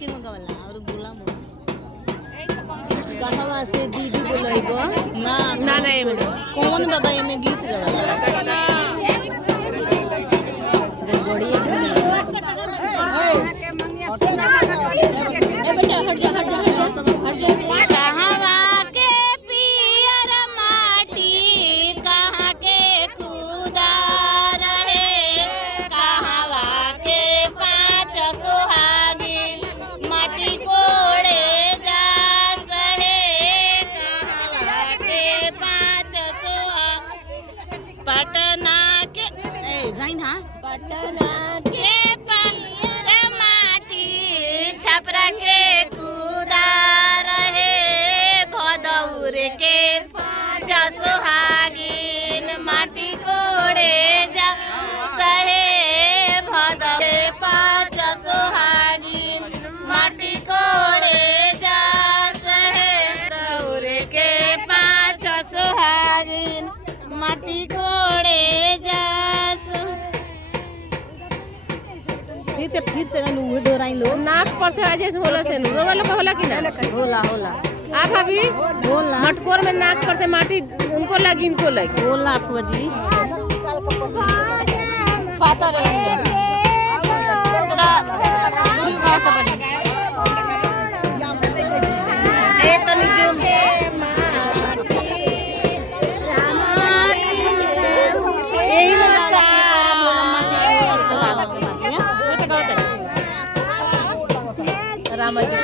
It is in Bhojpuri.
के वाला और बोला कहवा से दीदी बोलैबो ना ना नहीं कौन बाबा में गीत गावला गड़गड़िए ए बेटा हट जा कहवा के पियर माटी कहाँ के खुदा रहे कहवा के पांच सुहागिन माटी कोड़े जा सहे कहवा के पांच पटना के पटना के पियर माटी छपरा के खुदा रहे भदौर के पांच सुहागिन माटी कोड़े जा सहे भदौर के पांच सुहागिन माटी कोड़े जा सहे भदौर के पांच सुहागिन माटी कोड़े जा फिर से नु दोराई लो नाक पर से आज होला से नु रोवा लोग होला कि ना होला आ भाभी होला मटकोर में नाक पर से माटी उनको लगी इनको लगी होला फौजी पता रही तोरा पूरी गांव त बड़ी ए तनी जो यही वाला साके रामा जी